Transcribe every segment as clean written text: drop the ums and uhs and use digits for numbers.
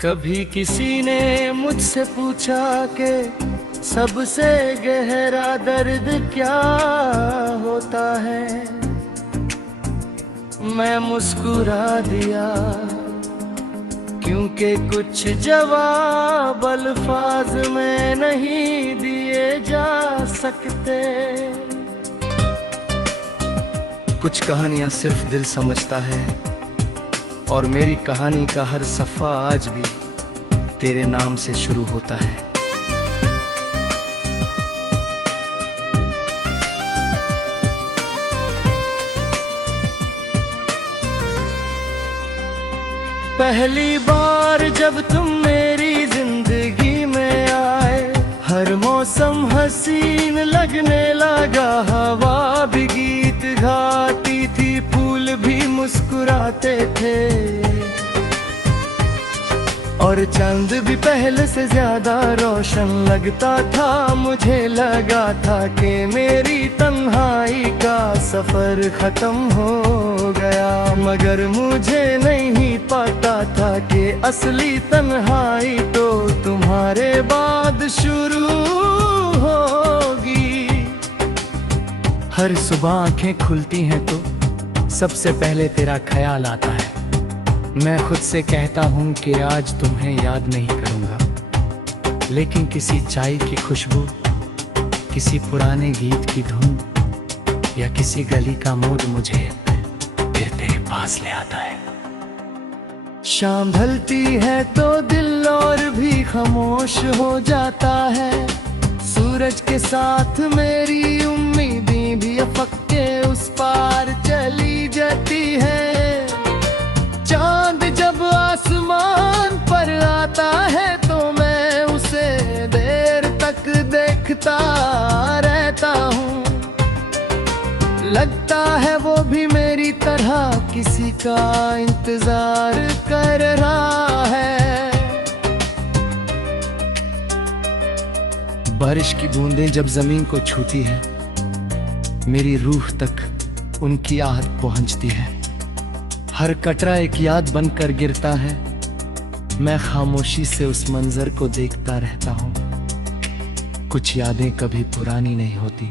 कभी किसी ने मुझसे पूछा कि सबसे गहरा दर्द क्या होता है। मैं मुस्कुरा दिया क्योंकि कुछ जवाब अल्फाज में नहीं दिए जा सकते। कुछ कहानियां सिर्फ दिल समझता है और मेरी कहानी का हर सफ़ा आज भी तेरे नाम से शुरू होता है। पहली बार जब तुम मेरी जिंदगी में आए, हर मौसम हसीन लगने लगा। हवा भी गीत गाती थी, फूल भी मुस्कुराते थे और चांद भी पहले से ज्यादा रोशन लगता था। मुझे लगा था कि मेरी तन्हाई का सफर खत्म हो गया, मगर मुझे नहीं पता था कि असली तन्हाई तो तुम्हारे बाद शुरू होगी। हर सुबह आंखें खुलती हैं तो सबसे पहले तेरा ख्याल आता है। मैं खुद से कहता हूँ कि आज तुम्हें याद नहीं करूँगा, लेकिन किसी चाय की खुशबू, किसी पुराने गीत की धुन या किसी गली का मूड मुझे फिर तेरे पास ले आता है। शाम ढलती है तो दिल और भी खामोश हो जाता है। सूरज के साथ मेरी उम्मीदें भी अफक के उस पार चली जाती है। चांद जब आसमान पर आता है तो मैं उसे देर तक देखता रहता हूँ। लगता है वो भी मेरी तरह किसी का इंतजार कर रहा है। बारिश की बूंदें जब जमीन को छूती है, मेरी रूह तक उनकी आहट पहुंचती है। हर कटरा एक याद बनकर गिरता है। मैं खामोशी से उस मंजर को देखता रहता हूँ। कुछ यादें कभी पुरानी नहीं होती,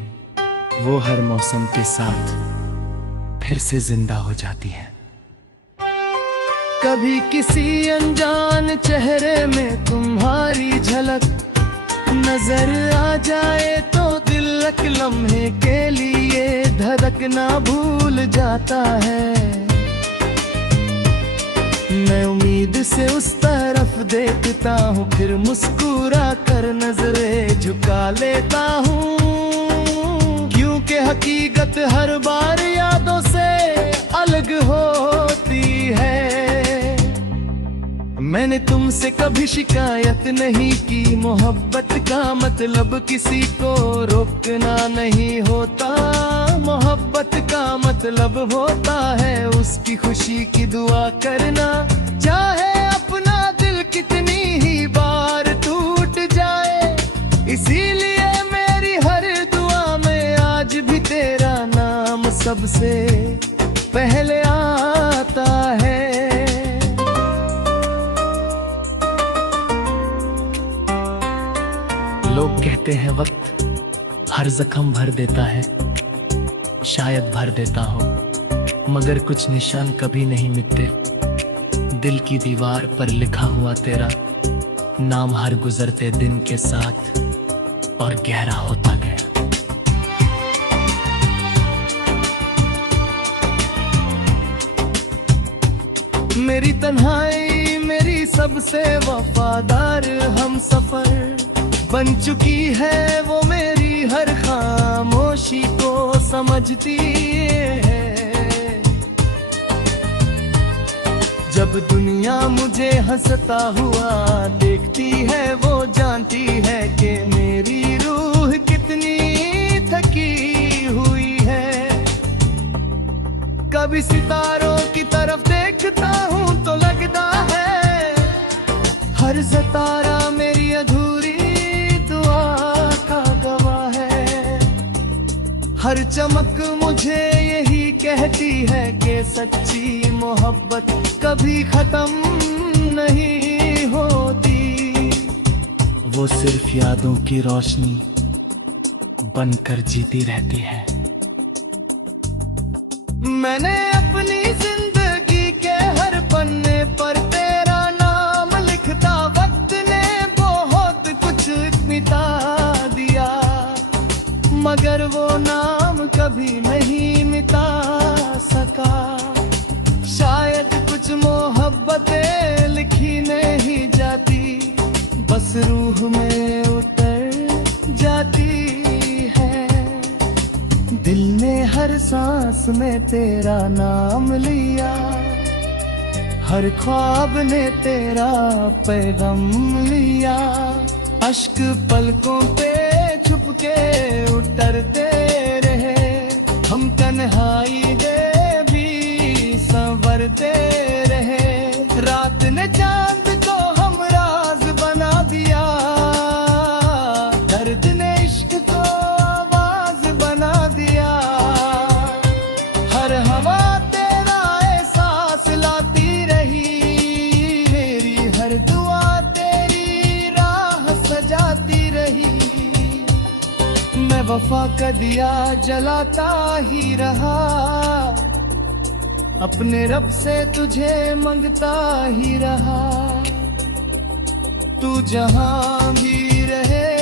वो हर मौसम के साथ फिर से जिंदा हो जाती हैं। कभी किसी अनजान चेहरे में तुम्हारी झलक नजर आ जाए तो दिल एक लम्हे के लिए धड़कना भूल जाता है। मैं उम्मीद से उस तरफ देखता हूँ, फिर मुस्कुरा कर नजरें झुका लेता हूँ, क्योंकि हकीकत हर बार यादों से अलग होती है। मैंने तुमसे कभी शिकायत नहीं की, मोहब्बत का मतलब किसी को रोकना नहीं होता। मोहब्बत का मतलब होता है उसकी खुशी की दुआ करना, चाहे अपना दिल कितनी ही बार टूट जाए। इसीलिए मेरी हर दुआ में आज भी तेरा नाम सबसे पहले आता है। लोग कहते हैं वक्त हर जख्म भर देता है, शायद भर देता हो, मगर कुछ निशान कभी नहीं मिटते। दिल की दीवार पर लिखा हुआ तेरा नाम हर गुजरते दिन के साथ और गहरा होता गया। मेरी तन्हाई मेरी सबसे वफादार हम सफर बन चुकी है। वो मेरी हर खामोशी को समझती है। जब दुनिया मुझे हंसता हुआ देखती है, वो जानती है कि मेरी रूह कितनी थकी हुई है। कभी सितारों की तरफ देखता हूँ तो लगता है हर सितारा मेरी अधूरी दुआ का गवाह है। हर चमक मुझे यही कहती है कि सच्ची मोहब्बत कभी खत्म नहीं नहीं होती, वो सिर्फ यादों की रोशनी बनकर जीती रहती है। मैंने अपनी जिंदगी के हर पन्ने पर तेरा नाम लिखता, वक्त ने बहुत कुछ मिटा दिया, मगर वो नाम कभी नहीं मिटा सका। शायद कुछ मोहब्बतें लिखी नहीं जाती, बस रूह में उतर जाती है। दिल ने हर सांस में तेरा नाम लिया, हर ख्वाब ने तेरा पैगाम लिया। अश्क पलकों पे छुप के उतरते रहे, हम तन्हाई दे भी संवरते रहे। रात ने चांद को हम राज बना दिया, दर्द ने इश्क को आवाज बना दिया। हर हवा तेरा एहसास लाती रही, मेरी हर दुआ तेरी राह सजाती रही। मैं वफा का दिया जलाता ही रहा, अपने रब से तुझे मांगता ही रहा। तू जहां भी रहे